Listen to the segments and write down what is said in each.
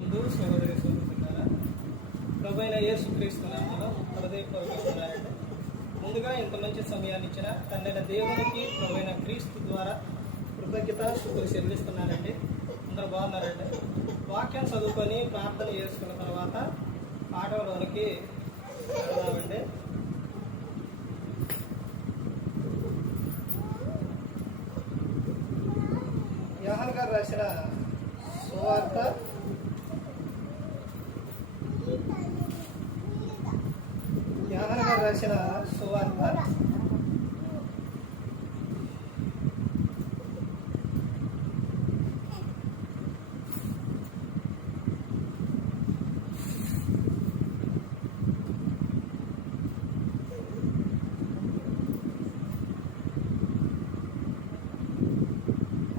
సహోదరి సోదరులారా, ప్రభువైన యేసుక్రీస్తు నామములో హృదయపూర్వకంగా ముందుగా ఇంత మంచి సమయాన్ని ఇచ్చిన తండ్రైన దేవునికి ప్రభువైన క్రీస్తు ద్వారా కృతజ్ఞతాస్తుతులు చెల్లిస్తున్నానండి. అందరూ బాగున్నారండి. వాక్యం చదువుకొని ప్రార్థన చేసుకున్న తర్వాత పాఠంలోనికి వెళ్దామండి. యోహాను గారు రాసిన సువార్త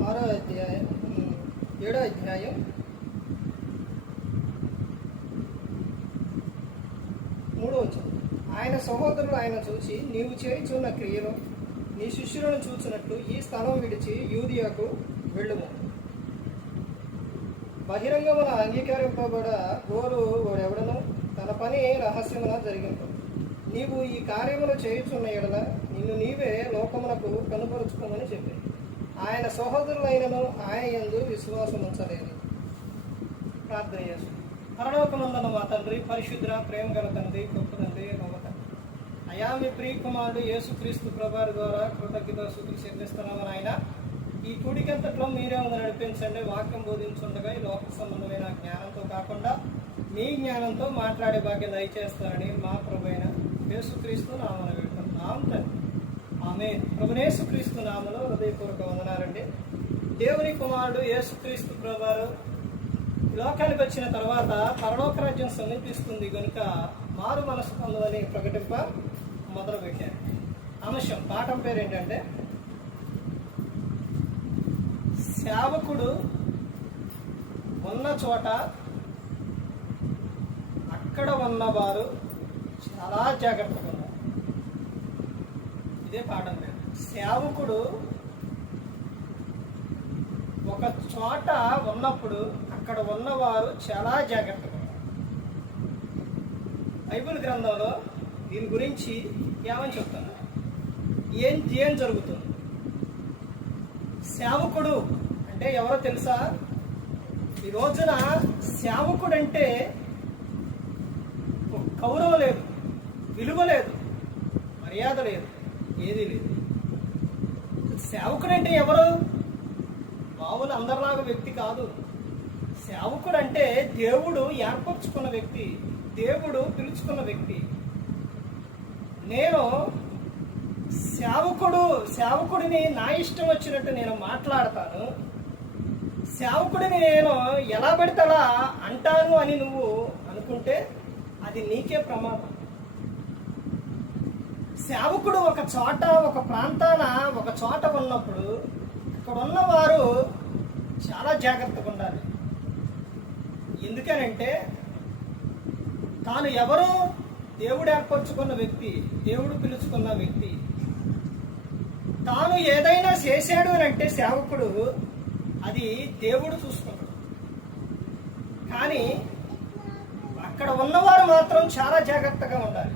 6వ అధ్యాయం 7వ అధ్యాయం 3వ వచనం. ఆయన సహోదరులు ఆయన చూసి, నీవు చేయుచున్న క్రియలు నీ శిష్యులను చూచినట్లు ఈ స్థలం విడిచి యూదియాకు వెళ్ళుము. బహిరంగమున అంగీకరింపబడ గోరు వాడెవడను తన పని రహస్యమున జరిగింపు. నీవు ఈ కార్యములు చేయుచున్న ఎడల నిన్ను నీవే లోకమునకు కనుపరుచుకోమని చెప్పి, ఆయన సహోదరులైనను ఆయన యందు విశ్వాసం ఉంచలేదు. ప్రార్థన చేస్తాం. పరలోకమందున్న మా తండ్రి, పరిశుద్ర ప్రేమ గల తండ్రి, గొప్ప తండ్రి, నమ్మక అయా మీ ప్రియ కుమారుడు యేసుక్రీస్తు ప్రభువారి ద్వారా కృతజ్ఞతాస్తుతులు చెల్లిస్తున్నామని ఆయన ఈ కుడికంతట్లో మీరే నడిపించండి. వాక్యం బోధించుండగా ఈ లోక సంబంధమైన జ్ఞానంతో కాకుండా మీ జ్ఞానంతో మాట్లాడే భాగ్యం దయచేస్తారని మా ప్రభువైన యేసుక్రీస్తు నామమున వేడుకుంటున్నాం తండ్రి. ఆమేన్. ప్రభువైన యేసుక్రీస్తు నామములో హృదయపూర్వక వందనాలండి. దేవుని కుమారుడు యేసుక్రీస్తు ప్రభువారు లోకానికి వచ్చిన తర్వాత పరలోక రాజ్యం సమీపిస్తుంది కనుక మారు మనసు పొందమని ప్రకటింప మొదలుపెట్టారు. అంశం పాఠం పేరు ఏంటంటే, సేవకుడు ఉన్న చోట అక్కడ ఉన్నవారు చాలా జాగ్రత్తగా ఉన్నారు. ఇదే పాఠం పేరు. సేవకుడు ఒక చోట ఉన్నప్పుడు అక్కడ ఉన్నవారు చాలా జాగ్రత్తగా ఉన్నారు. బైబిల్ గ్రంథంలో దీని గురించి ఏమని చెప్తున్నారు, ఏం జరుగుతుంది? సేవకుడు అంటే ఎవరో తెలుసా? ఈ రోజున సేవకుడు అంటే గౌరవం లేదు, విలువ లేదు, మర్యాద లేదు, ఏదీ లేదు. సేవకుడు అంటే ఎవరు? మామూలు అందరిలాగా వ్యక్తి కాదు. సేవకుడు అంటే దేవుడు ఏర్పరచుకున్న వ్యక్తి, దేవుడు పిలుచుకున్న వ్యక్తి. నేను సేవకుడిని నా ఇష్టం వచ్చినట్టు నేను మాట్లాడతాను, సేవకుడిని నేను ఎలా పడితే అలా అంటాను అని నువ్వు అనుకుంటే అది నీకే ప్రమాదం. సేవకుడు ఒక చోట, ఒక ప్రాంతాన, ఒక చోట ఉన్నప్పుడు అక్కడ ఉన్నవారు చాలా జాగ్రత్తగా ఉండాలి. ఎందుకనంటే తాను ఎవరు? దేవుడు ఏర్పరచుకున్న వ్యక్తి, దేవుడు పిలుచుకున్న వ్యక్తి. తాను ఏదైనా చేశాడు అని అంటే సేవకుడు అది దేవుడు చూసుకున్నాడు. కానీ అక్కడ ఉన్నవారు మాత్రం చాలా జాగ్రత్తగా ఉండాలి.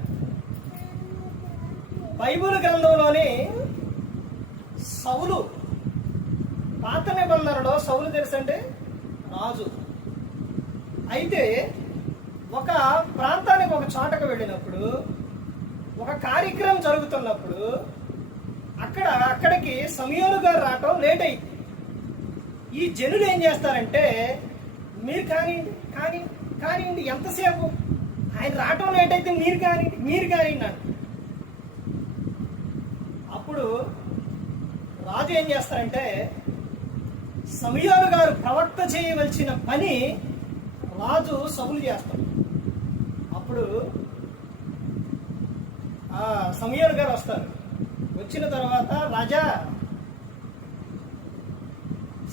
బైబిల్ గ్రంథంలోని సౌలు, పాత నిబంధనలో సౌలు తెలుసంటే రాజు. అయితే ఒక ప్రాంతానికి, ఒక చోటకు వెళ్ళినప్పుడు, ఒక కార్యక్రమం జరుగుతున్నప్పుడు అక్కడికి సమూయేలు గారు రావటం లేట్ అయింది. ఈ జనులు ఏం చేస్తారంటే, మీరు కానివ్వండి ఎంతసేపు, ఆయన రావటం లేట్ అయితే మీరు కానివ్వండి అంట. అప్పుడు రాజు ఏం చేస్తారంటే, సమూయేలు గారు ప్రవక్త చేయవలసిన పని రాజు సౌలు చేస్తాడు. అప్పుడు సమూయేలు గారు వస్తారు. వచ్చిన తర్వాత రాజా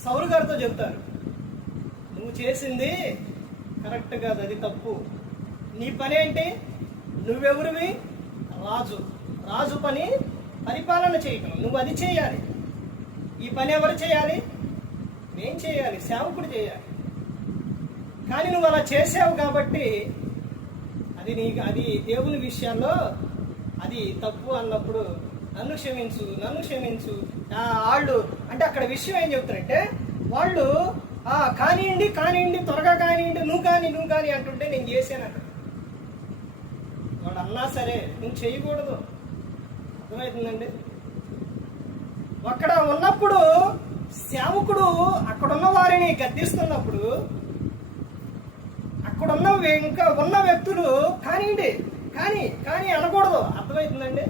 సౌలు గారితో చెప్తారు, నువ్వు చేసింది కరెక్ట్ కాదు, అది తప్పు. నీ పని ఏంటి? నువ్వెవరివి? రాజు పని పరిపాలన చేయటం, నువ్వు అది చేయాలి. ఈ పని ఎవరు చేయాలి? నేను చేయాలి, సేవకుడు చేయాలి. కానీ నువ్వు అలా చేసావు కాబట్టి అది దేవుని విషయాల్లో అది తప్పు అన్నప్పుడు నన్ను క్షమించు వాళ్ళు అంటే అక్కడ విషయం ఏం చెప్తారంటే వాళ్ళు కానివ్వండి త్వరగా కానివ్వండి నువ్వు కానీ అంటుంటే నేను చేశాను. వాడు అన్నా సరే నువ్వు చేయకూడదు. అర్థమవుతుందండి? అక్కడ ఉన్నప్పుడు సేవకుడు అక్కడున్న వారిని గద్దిస్తున్నప్పుడు అక్కడున్న ఇంకా ఉన్న వ్యక్తులు కానివ్వండి కానీ అనకూడదు. అర్థమవుతుందండి?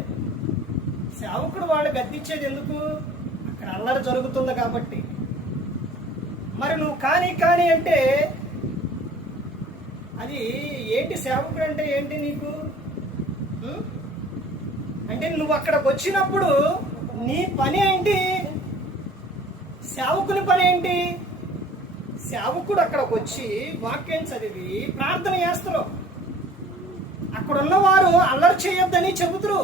సేవకుడు వాళ్ళు గద్దించేది ఎందుకు? అక్కడ అల్లరి జరుగుతుంది కాబట్టి. మరి నువ్వు కానీ అంటే అది ఏంటి? సేవకుడు అంటే ఏంటి నీకు? అంటే నువ్వు అక్కడికి వచ్చినప్పుడు నీ పని ఏంటి? సేవకుని పని ఏంటి? సేవకుడు అక్కడికి వచ్చి వాక్యం చదివి ప్రార్థన చేస్తారు. అక్కడున్న వారు అల్లరి చేయొద్దని చెబుతురు.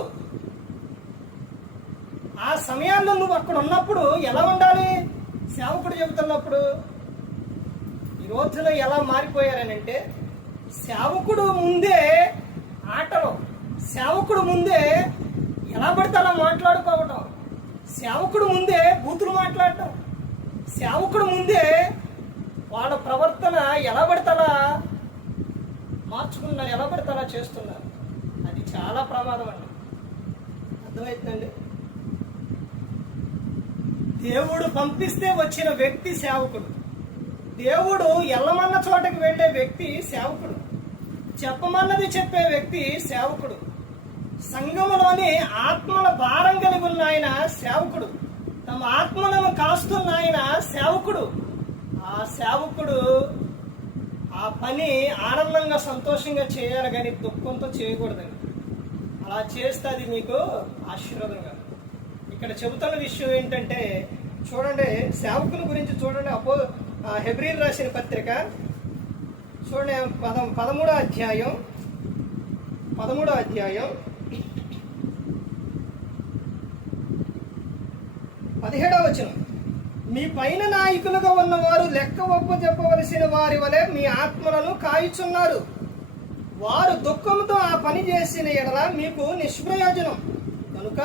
ఆ సమయాల్లో నువ్వు అక్కడ ఉన్నప్పుడు ఎలా ఉండాలి? సేవకుడు చెబుతున్నప్పుడు ఈ రోజున ఎలా మారిపోయారనంటే సేవకుడు ముందే ఆటలు, సేవకుడు ముందే ఎలా పడితే అలా మాట్లాడుకోవటం, సేవకుడు ముందే బూతులు మాట్లాడటం, సేవకుడు ముందే వాళ్ళ ప్రవర్తన ఎలా పడితే అలా మార్చుకున్నారు, ఎలా పడితే అలా చేస్తున్నారు. అది చాలా ప్రమాదం అండి. అర్థమవుతుందండి? దేవుడు పంపిస్తే వచ్చిన వ్యక్తి సేవకుడు. దేవుడు ఎల్లమన్న చోటకి వెళ్ళే వ్యక్తి సేవకుడు. చెప్పమన్నది చెప్పే వ్యక్తి సేవకుడు. సంఘములోని ఆత్మల భారం కలిగి ఉన్న ఆయన సేవకుడు. తమ ఆత్మలను కాస్తున్న ఆయన సేవకుడు. ఆ సేవకుడు ఆ పని ఆనందంగా సంతోషంగా చేయాలి కానీ దుఃఖంతో చేయకూడదండి. అలా చేస్తే అది మీకు ఆశీర్వాదంగా. ఇక్కడ చెబుతున్న విషయం ఏంటంటే చూడండి, సేవకుల గురించి చూడండి. హెబ్రీలు రాసిన పత్రిక చూడండి 13వ అధ్యాయం 17వ వచనం. మీ పైన నాయకులుగా ఉన్నవారు లెక్క ఒప్పు చెప్పవలసిన వారి వలె మీ ఆత్మలను కాయుచున్నారు. వారు దుఃఖంతో ఆ పని చేసిన ఎడల మీకు నిష్ప్రయోజనం కనుక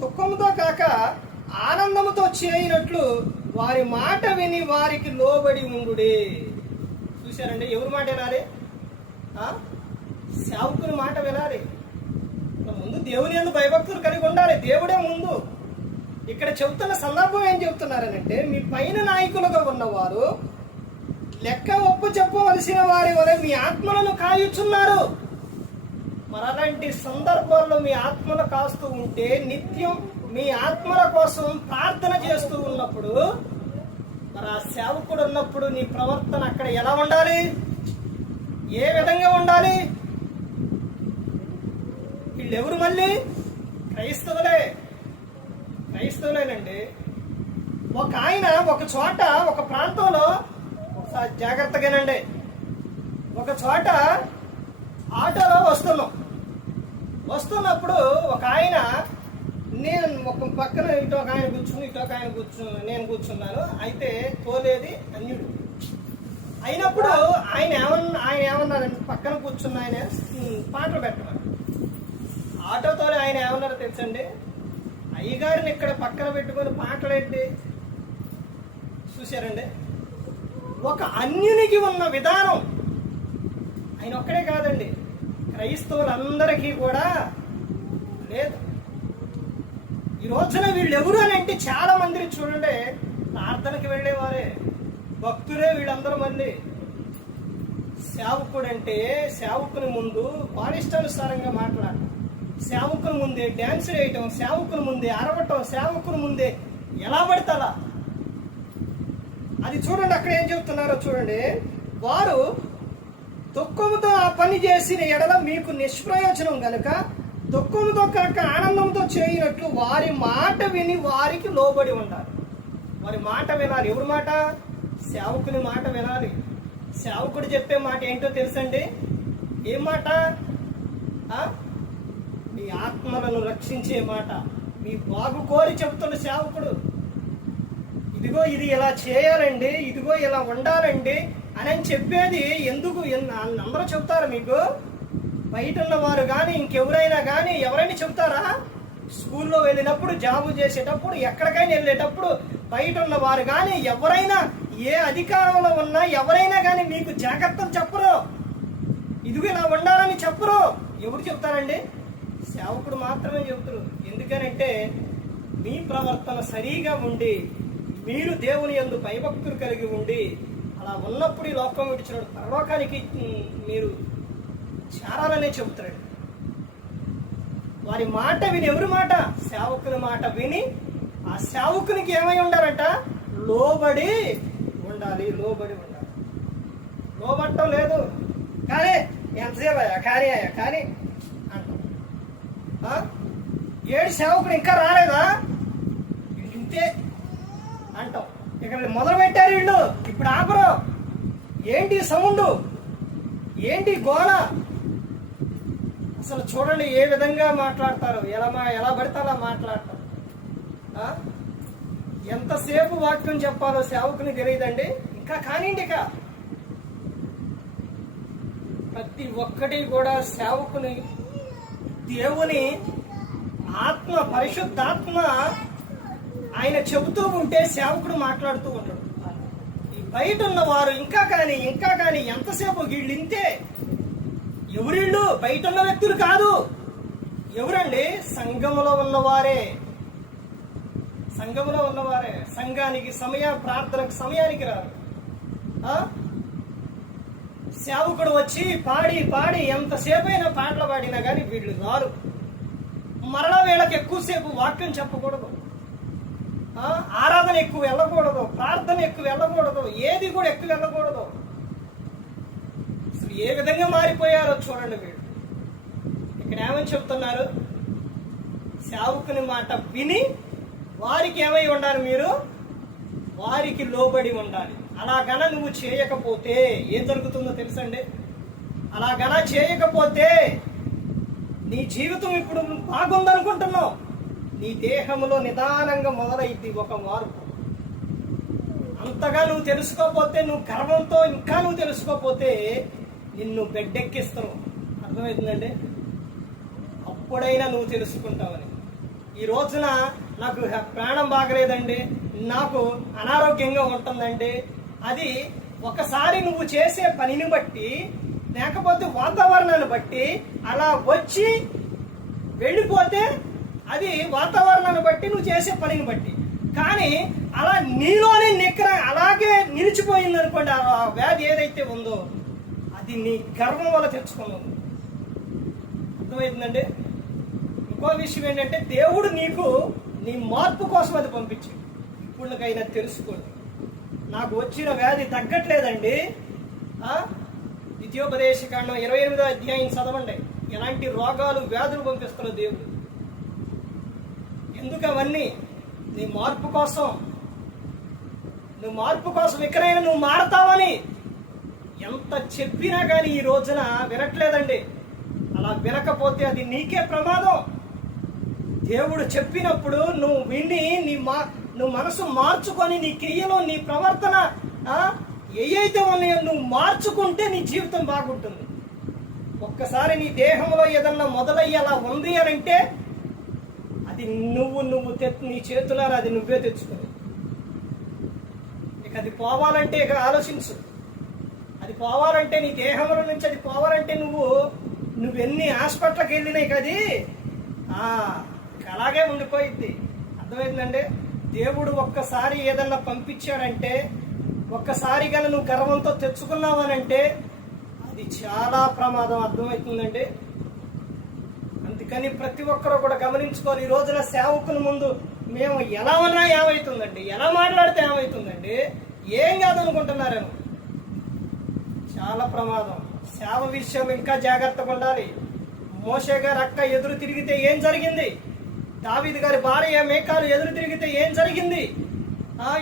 దుఃఖంతో కాక ఆనందముతో చేయనట్లు వారి మాట విని వారికి లోబడి ఉండుడే. చూశారండి? ఎవరి మాట వినాలి? సేవకుని మాట వినాలి. ముందు దేవుని యందు భయభక్తులు కలిగి ఉండాలి. దేవుడే ముందు. ఇక్కడ చెబుతున్న సందర్భం ఏం చెబుతున్నారనంటే మీ పైన నాయకులుగా ఉన్నవారు లెక్క ఒప్పు చెప్పవలసిన వారి వలె మీ ఆత్మలను కాయుచున్నారు. మరి అలాంటి సందర్భాల్లో మీ ఆత్మలు కాస్తూ ఉంటే, నిత్యం మీ ఆత్మల కోసం ప్రార్థన చేస్తూ ఉన్నప్పుడు, మరి ఆ సేవకుడు ఉన్నప్పుడు నీ ప్రవర్తన అక్కడ ఎలా ఉండాలి? ఏ విధంగా ఉండాలి? వీళ్ళెవరు? మళ్ళీ క్రైస్తవులేనండి. ఒక ఆయన ఒక చోట, ఒక ప్రాంతంలో, ఒకసారి జాగ్రత్తగానండి, ఒక చోట ఆటోలో వస్తున్నప్పుడు ఒక ఆయన, నేను ఒక పక్కన ఇటు ఒక ఆయన నేను కూర్చున్నాను. అయితే తోలేది అన్యుడు అయినప్పుడు ఆయన ఏమన్నారంటే పక్కన కూర్చున్న ఆయన పాటలు పెట్టమని. ఆటో తోలే ఆయన ఏమన్నారో తెలుసండి? అయ్యగారిని ఇక్కడ పక్కన పెట్టుకొని పాటలేంటి? చూశారండి? ఒక అన్యునికి ఉన్న విధానం ఆయన ఒక్కడే కాదండి, క్రైస్తవులందరికీ కూడా లేదు. ఈ రోజున వీళ్ళు ఎవరు అని అంటే చాలా మందిని చూడండి, ప్రార్థనకి వెళ్ళేవారే, భక్తులే వీళ్ళందరూ మంది. సేవకుడు అంటే సేవకుని ముందు పాలిష్టానుసారంగా మాట్లాడటం, సేవకుని ముందే డ్యాన్స్ వేయటం, సేవకుని ముందే అరవటం, సేవకుని ముందే ఎలా పడతా అది చూడండి. అక్కడ ఏం చెబుతున్నారో చూడండి. వారు దుఃఖముతో ఆ పని చేసిన ఎడల మీకు నిష్ప్రయోజనం గనుక దుఃఖముతో కాక ఆనందంతో చేయనట్లు వారి మాట విని వారికి లోబడి ఉండాలి. వారి మాట వినాలి. ఎవరి మాట? సేవకుని మాట వినాలి. సేవకుడు చెప్పే మాట ఏంటో తెలుసండి? ఏం మాట? మీ ఆత్మలను రక్షించే మాట, మీ బాగు కోరి చెబుతున్న సేవకుడు. ఇదిగో ఇది ఇలా చేయాలండి, ఇదిగో ఇలా ఉండాలండి, అని చెప్పేది ఎందుకు అందరూ చెప్తారు మీకు? బయట ఉన్నవారు కానీ ఇంకెవరైనా కానీ ఎవరైనా చెప్తారా? స్కూల్లో వెళ్ళినప్పుడు, జాబు చేసేటప్పుడు, ఎక్కడికైనా వెళ్ళేటప్పుడు బయట ఉన్నవారు కానీ ఎవరైనా, ఏ అధికారంలో ఉన్నా ఎవరైనా కానీ మీకు జాగ్రత్తలు చెప్పరు, ఇదిగో ఇలా ఉండాలని చెప్పరు. ఎవరు చెప్తారండి? సేవకుడు మాత్రమే చెప్తారు. ఎందుకనంటే మీ ప్రవర్తన సరిగా ఉండి, మీరు దేవుని యందు భయభక్తులు కలిగి ఉండి, అలా ఉన్నప్పుడు ఈ లోకం విడిచినప్పుడు పరలోకానికి మీరు చేరాలనే చెబుతాడు. వారి మాట విని, ఎవరి మాట? సేవకుని మాట విని ఆ సేవకునికి ఏమై ఉండాలంట? లోబడి ఉండాలి. లోబడి ఉండాలి. లోబట్టం లేదు. కానీ ఎంతసేపు అయ్యా కానీ అంటాం. ఏడు సేవకుడు ఇంకా రాలేదా? ఇంతే అంటాం. ఇక్కడ మొదలు పెట్టారు వీళ్ళు, ఇప్పుడు ఆపరు. ఏంటి సౌండ్? ఏంటి గోల? అసలు చూడండి ఏ విధంగా మాట్లాడతారు, ఎలా పడితే అలా మాట్లాడతారు. ఎంతసేపు వాక్యం చెప్పాలో సేవకుని తెలియదండి. ఇంకా కానివ్వండి, ఇక ప్రతి ఒక్కటి కూడా సేవకుని దేవుని ఆత్మ, పరిశుద్ధాత్మ ఆయన చెబుతూ ఉంటే సేవకుడు మాట్లాడుతూ ఉంటాడు. ఈ బయట ఉన్నవారు ఇంకా కానీ ఎంతసేపు వీళ్ళు ఇంతే. ఎవరిళ్ళు? బయట ఉన్న వ్యక్తులు కాదు. ఎవరండి? సంఘములో ఉన్నవారే. సంఘములో ఉన్నవారే. సంఘానికి ప్రార్థనకు సమయానికి రారు. సేవకుడు వచ్చి పాడి ఎంతసేపు అయినా పాటలు పాడినా కానీ వీళ్ళు రారు. మరలా వీళ్ళకి ఎక్కువసేపు వాక్యం చెప్పకూడదు, ఆరాధన ఎక్కువ వెళ్ళకూడదు, ప్రార్థన ఎక్కువ వెళ్ళకూడదు, ఏది కూడా ఎక్కువ వెళ్ళకూడదు. అసలు ఏ విధంగా మారిపోయారో చూడండి వీళ్ళు. ఇక్కడ ఏమని చెప్తున్నారు? సేవకుని మాట విని వారికి ఏమై ఉండాలి? మీరు వారికి లోబడి ఉండాలి. అలాగన నువ్వు చేయకపోతే ఏం జరుగుతుందో తెలుసండి? అలాగన చేయకపోతే నీ జీవితం ఇప్పుడు బాగుందనుకుంటున్నావు, నీ దేహంలో నిదానంగా మొదలైద్ది ఒక మార్పు. అంతగా నువ్వు తెలుసుకోకపోతే, నువ్వు గర్వంతో ఇంకా నువ్వు తెలుసుకోకపోతే నిన్ను బెడ్డెక్కిస్తావు. అర్థమవుతుందండి? అప్పుడైనా నువ్వు తెలుసుకుంటావని. ఈ రోజున నాకు ప్రాణం బాగలేదండి, నాకు అనారోగ్యంగా ఉంటుందండి, అది ఒకసారి నువ్వు చేసే పనిని బట్టి, లేకపోతే వాతావరణాన్ని బట్టి అలా వచ్చి వెళ్ళిపోతే అది వాతావరణాన్ని బట్టి, నువ్వు చేసే పనిని బట్టి. కానీ అలా నీలోనే అలాగే నిలిచిపోయింది అనుకోండి, ఆ వ్యాధి ఏదైతే ఉందో అది నీ గర్వం వల్ల తెచ్చుకున్నది. అర్థమవుతుందండి? ఇంకో విషయం ఏంటంటే దేవుడు నీకు నీ మార్పు కోసం అది పంపించాడు. ఇప్పుడుకైనా తెలుసుకోండి, నాకు వచ్చిన వ్యాధి తగ్గట్లేదండి. ద్వితీయోపదేశకాండం 28వ అధ్యాయం చదవండి. ఎలాంటి రోగాలు, వ్యాధులు పంపిస్తున్న దేవుడు. ఎందుకు అవన్నీ? నీ మార్పు కోసం. నువ్వు మార్పు కోసం ఎక్కడైనా నువ్వు మారతావని ఎంత చెప్పినా కానీ ఈ రోజున వినట్లేదండి. అలా వినకపోతే అది నీకే ప్రమాదం. దేవుడు చెప్పినప్పుడు నువ్వు విని నువ్వు మనసు మార్చుకొని నీ క్రియలో, నీ ప్రవర్తన ఏవైతే ఉన్నాయో నువ్వు మార్చుకుంటే నీ జీవితం బాగుంటుంది. ఒక్కసారి నీ దేహంలో ఏదన్నా మొదలయ్యి అలా ఉంది అని అంటే అది నువ్వు నీ చేతులారా అది నువ్వే తెచ్చుకొని. ఇక అది పోవాలంటే ఇక ఆలోచించు. అది పోవాలంటే, నీ దేహంలో నుంచి అది పోవాలంటే నువ్వెన్ని హాస్పిటల్కి వెళ్ళినా ఇక అది అలాగే ఉండిపోయిద్ది. అర్థమైందండి? దేవుడు ఒక్కసారి ఏదన్నా పంపించాడంటే, ఒక్కసారి కానీ నువ్వు గర్వంతో తెచ్చుకున్నావనంటే అది చాలా ప్రమాదం. అర్థమవుతుందండి? అందుకని ప్రతి ఒక్కరూ కూడా గమనించుకోవాలి. ఈ రోజున సేవకుల ముందు మేము ఎలా ఉన్నా ఏమవుతుందండి, ఎలా మాట్లాడితే ఏమవుతుందండి, ఏం కాదనుకుంటున్నారేమో. చాలా ప్రమాదం. సేవ విషయం ఇంకా జాగ్రత్తగా ఉండాలి. మోషే గారి అక్క ఎదురు తిరిగితే ఏం జరిగింది? దావీదు గారి భార్య మేకాలు ఎదురు తిరిగితే ఏం జరిగింది?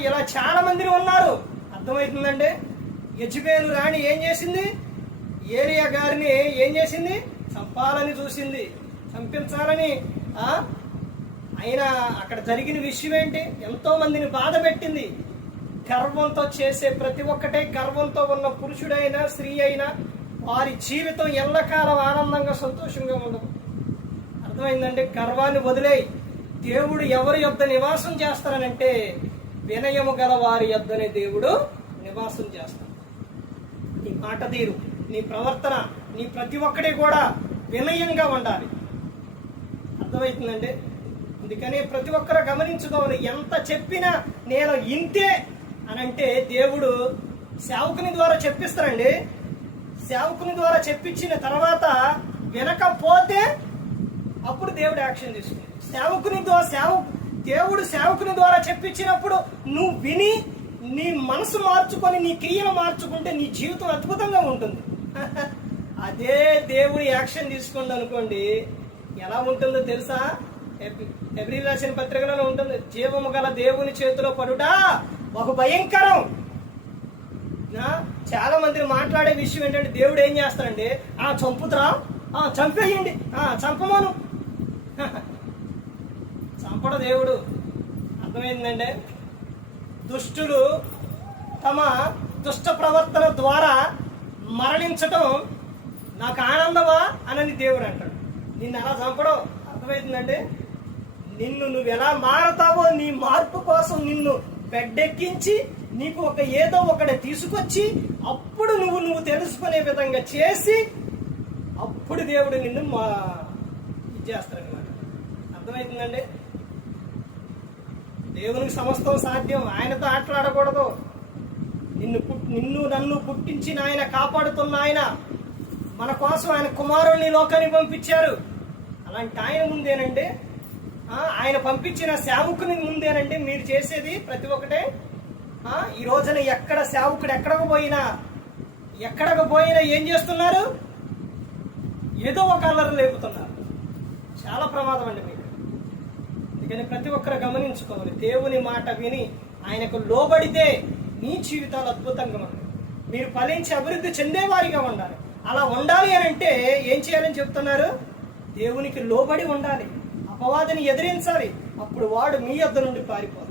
ఇలా చాలా మంది ఉన్నారు. అర్థమవుతుందండి? యెజబెలు రాణి ఏం చేసింది? ఏలియా గారిని ఏం చేసింది? చంపాలని చూసింది, చంపించాలని. అయినా అక్కడ జరిగిన విషయం ఏంటి? ఎంతో మందిని బాధ పెట్టింది. గర్వంతో చేసే ప్రతి ఒక్కటే, గర్వంతో ఉన్న పురుషుడైనా స్త్రీ అయినా వారి జీవితం ఎల్లకాలం ఆనందంగా సంతోషంగా ఉండదు. అర్థమైందండి? గర్వాన్ని వదిలేయి. దేవుడు ఎవరి యొద్ద నివాసం చేస్తారనంటే వినయము గల వారి యొద్దనే దేవుడు నివాసం చేస్తాడు. నీ మాట తీరు, నీ ప్రవర్తన, నీ ప్రతి ఒక్కటి కూడా వినయంగా ఉండాలి. అర్థమవుతుందండి? అందుకని ప్రతి ఒక్కరు గమనించుకోవాలి. ఎంత చెప్పినా నేను ఇంతే అనంటే దేవుడు సేవకుని ద్వారా చెప్పిస్తారండి. సేవకుని ద్వారా చెప్పించిన తర్వాత వినకపోతే అప్పుడు దేవుడు యాక్షన్ తీసుకుంటాడు. దేవుడు సేవకుని ద్వారా చెప్పించినప్పుడు నువ్వు విని నీ మనసు మార్చుకొని నీ క్రియలు మార్చుకుంటే నీ జీవితం అద్భుతంగా ఉంటుంది. అదే దేవుడు యాక్షన్ తీసుకుంది అనుకోండి, ఎలా ఉంటుందో తెలుసా? హెబ్రీయులకు రాసిన పత్రికలలో ఉంటుంది, జీవము గల దేవుని చేతిలో పడుట బహు భయంకరం. చాలా మంది మాట్లాడే విషయం ఏంటంటే దేవుడు ఏం చేస్తాడండి, చంపుతురా, చంపేయండి, చంపమాను. చంపడు దేవుడు. అర్థమైందండి? దుష్టులు తమ దుష్ట ప్రవర్తన ద్వారా మరణించటం నాకు ఆనందమా అని దేవుడు అంటాడు. నిన్ను అలా చంపడం. అర్థమవుతుందండి? నిన్ను నువ్వు ఎలా మారతావో, నీ మార్పు కోసం నిన్ను బెడ్డెక్కించి నీకు ఏదో ఒకటి తీసుకొచ్చి అప్పుడు నువ్వు తెలుసుకునే విధంగా చేసి అప్పుడు దేవుడు నిన్ను చేస్తాడనమాట. అర్థమవుతుందండి? దేవునికి సమస్తం సాధ్యం. ఆయనతో ఆటలాడకూడదు. నన్ను పుట్టించిన ఆయన, కాపాడుతున్న ఆయన, మన కోసం ఆయన కుమారుణ్ణి లోకానికి పంపించారు. అలాంటి ఆయన ముందేనండి, ఆయన పంపించిన సేవకుని ముందేనండి మీరు చేసేది ప్రతి ఒక్కటే. ఈ రోజున ఎక్కడ సేవకుడు ఎక్కడికి పోయినా ఏం చేస్తున్నారు? ఏదో ఒక అల్లరి లేపుతున్నారు. చాలా ప్రమాదం అండి మీకు. అందుకని ప్రతి ఒక్కరు గమనించుకోవాలి. దేవుని మాట విని ఆయనకు లోబడితే మీ జీవితాలు అద్భుతంగా ఉంటాయి. మీరు ఫలించి అభివృద్ధి చెందేవారిగా ఉండాలి. అలా ఉండాలి అని అంటే ఏం చేయాలని చెప్తున్నారు? దేవునికి లోబడి ఉండాలి, అపవాదిని ఎదిరించాలి. అప్పుడు వాడు మీ యొద్ద నుండి పారిపోవాలి.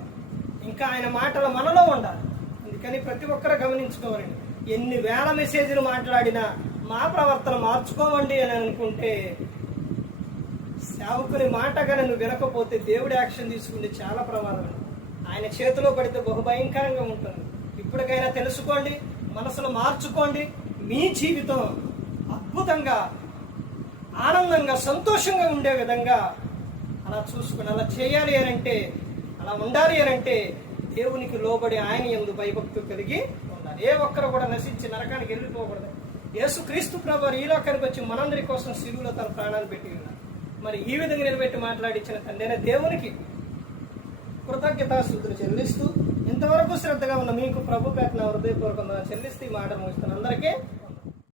ఇంకా ఆయన మాటలు మనలో ఉండాలి. అందుకని ప్రతి ఒక్కరు గమనించుకోవాలండి. ఎన్ని వేల మెసేజ్లు మాట్లాడినా మా ప్రవర్తన మార్చుకోవండి అని అనుకుంటే, సేవకుని మాట కనుక నువ్వు వినకపోతే దేవుడు యాక్షన్ తీసుకుంటే చాలా ప్రమాదం. ఆయన చేతిలో పడితే బహుభయంకరంగా ఉంటుంది. ఇప్పటికైనా తెలుసుకోండి, మనసును మార్చుకోండి. మీ జీవితం అద్భుతంగా, ఆనందంగా, సంతోషంగా ఉండే విధంగా అలా చూసుకుని అలా చేయాలి అని అంటే, అలా ఉండాలి అని అంటే దేవునికి లోబడి ఆయన యందు భయభక్తులు కలిగి ఉండాలి. ఏ ఒక్కరు కూడా నశించి నరకానికి వెళ్ళిపోకూడదు. యేసుక్రీస్తు ప్రభువు ఈ లోకానికి వచ్చి మనందరి కోసం సిలువలో తన ప్రాణాలు పెట్టి ఉన్నారు. మరి ఈ విధంగా నిలబెట్టి మాట్లాడించిన తండ్రి దేవునికి కృతజ్ఞతాస్తుతులు చెల్లిస్తూ ఇంతవరకు శ్రద్ధగా ఉన్న మీకు ప్రభు పేటన హృదయపూర్వకంగా చెల్లిస్తూ ఈ మాట ముగిస్తున్న అందరికీ